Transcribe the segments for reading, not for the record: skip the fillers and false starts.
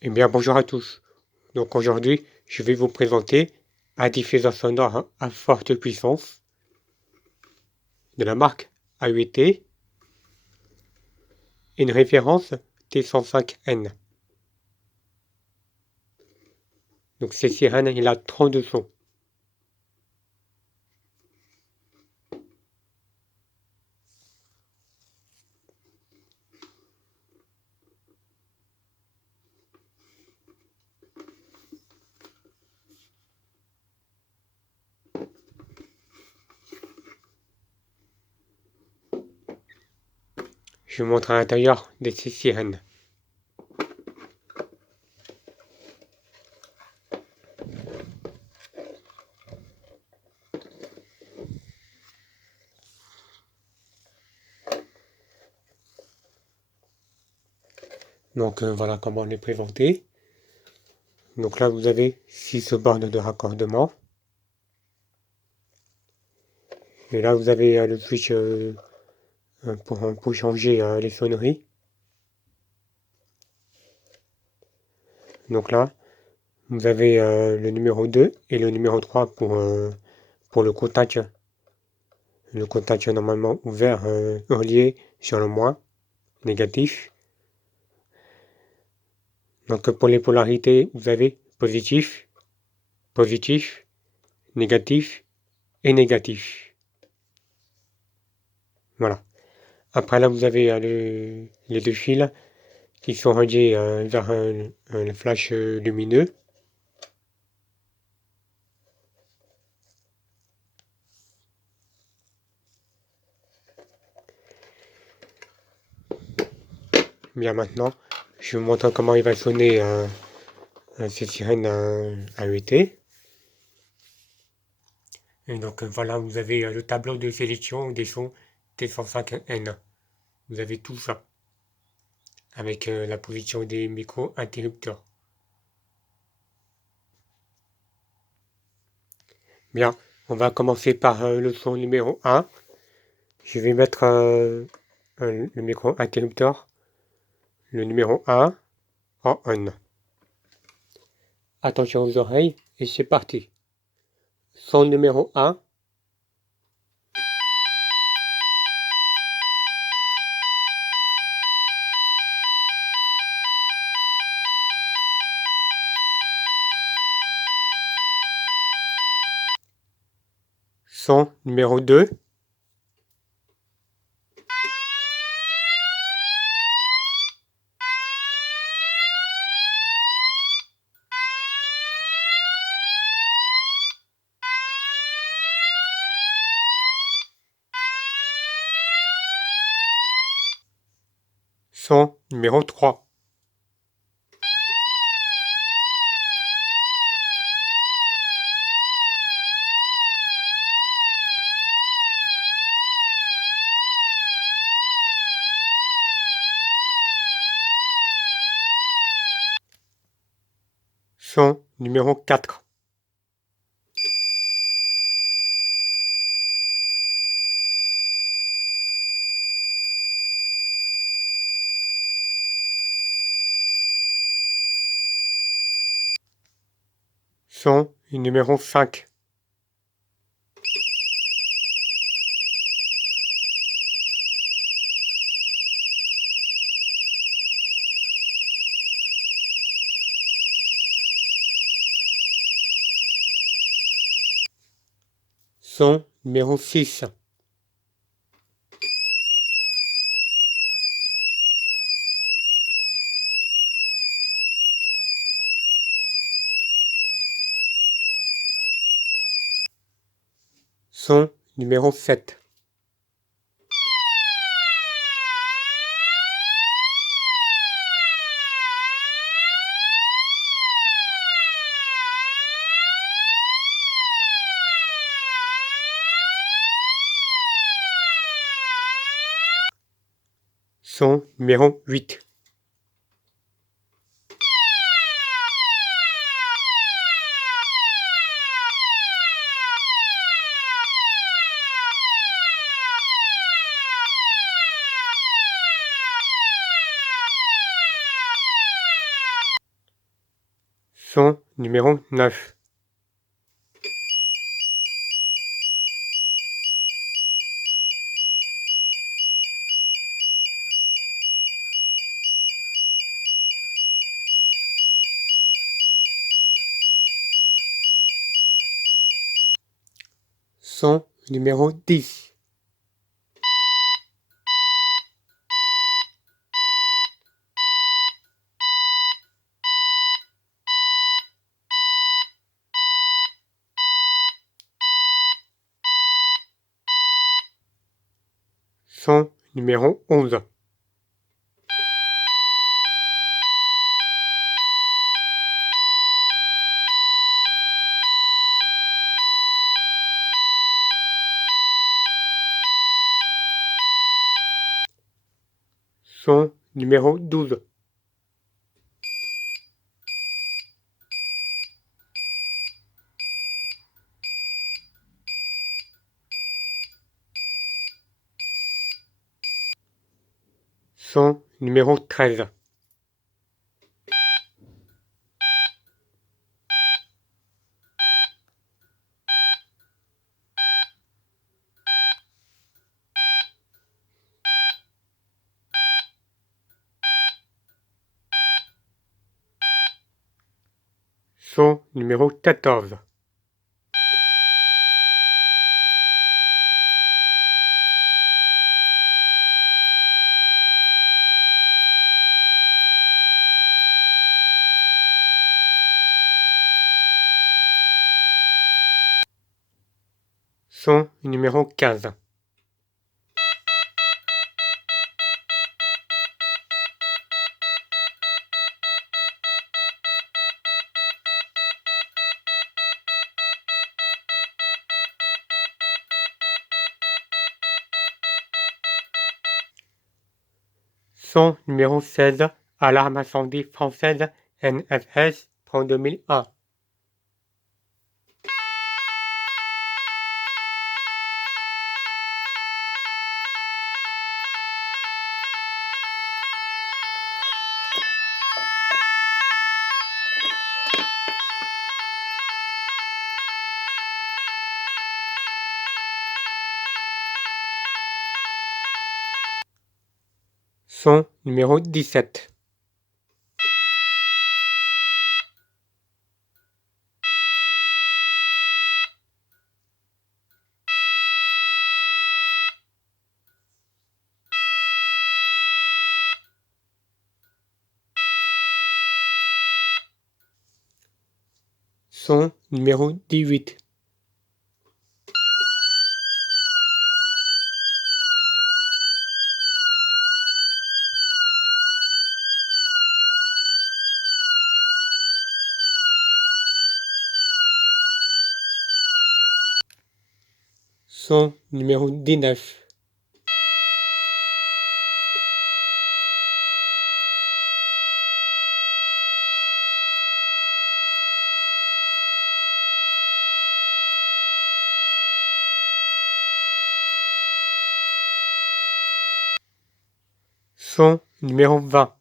Eh bien, bonjour à tous. Donc aujourd'hui, je vais vous présenter un diffuseur sonore à forte puissance de la marque AET, une référence T105N. Donc cette sirène, il a 32 sons. Je vous montre à l'intérieur de ces sirènes. Donc voilà comment on est présenté. Donc là, vous avez 6 bornes de raccordement. Et là, vous avez le switch pour changer les sonneries. Donc là, vous avez le numéro 2 et le numéro 3 pour le contact. Le contact normalement ouvert, relié sur le moins, négatif. Donc pour les polarités, vous avez positif, positif, négatif et négatif. Voilà. Après là, vous avez les deux fils qui sont reliés vers le flash lumineux. Bien maintenant, je vous montre comment il va sonner cette sirène à ET. Et donc voilà, vous avez le tableau de sélection des sons T105N. Vous avez tout ça avec la position des micro-interrupteurs. Bien, on va commencer par le son numéro 1. Je vais mettre le micro-interrupteur, le numéro 1, en on. Attention aux oreilles et c'est parti. Son numéro 1. Son numéro 2. Son numéro 3. Son numéro 4. Son numéro 5. Son numéro 6. Son numéro 7. Son numéro 8. Son numéro 9. Son numéro 10. Son numéro 11. Son numéro 12. Son numéro 13. Son numéro 14. Son numéro 15. Son numéro 16 à l'arme incendie française NFS 32001. Son numéro 17. Son numéro 18. Son numéro 19. Son numéro 20.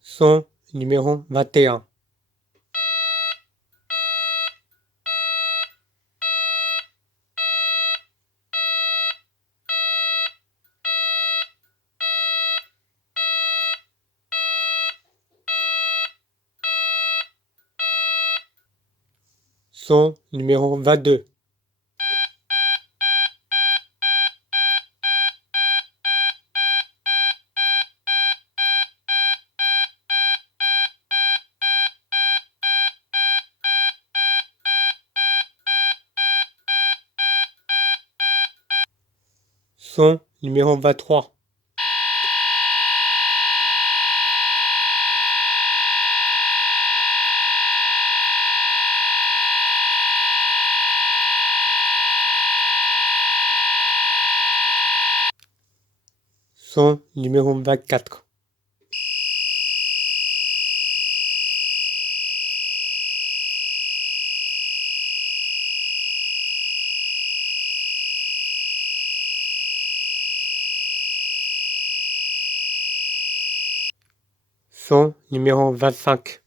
Son numéro 21. Son numéro 22. Son numéro 23. Son numéro 24. Son numéro 25.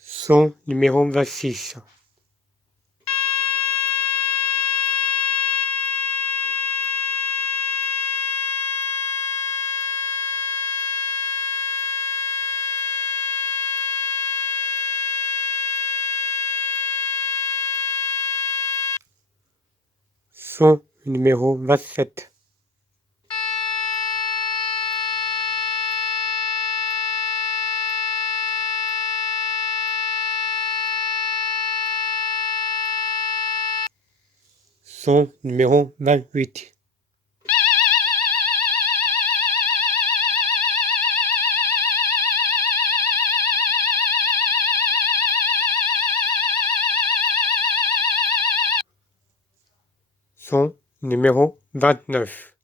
Son numéro 26. Son numéro 27. Son numéro 28. Son numéro 29.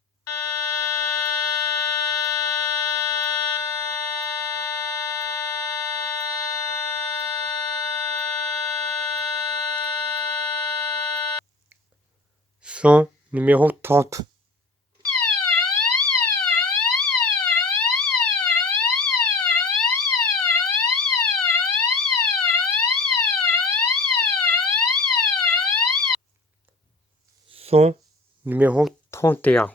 Son numéro 30. Son numéro 31.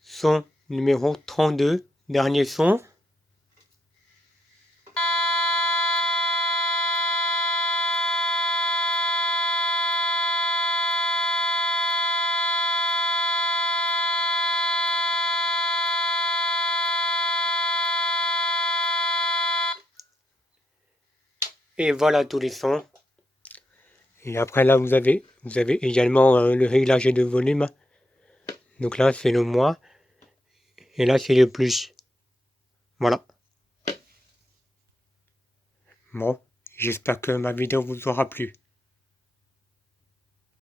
Son numéro 32. Dernier son. Et voilà tous les sons. Et après là vous avez également le réglage de volume. Donc là c'est le moins. Et là c'est le plus. Voilà. Bon, j'espère que ma vidéo vous aura plu.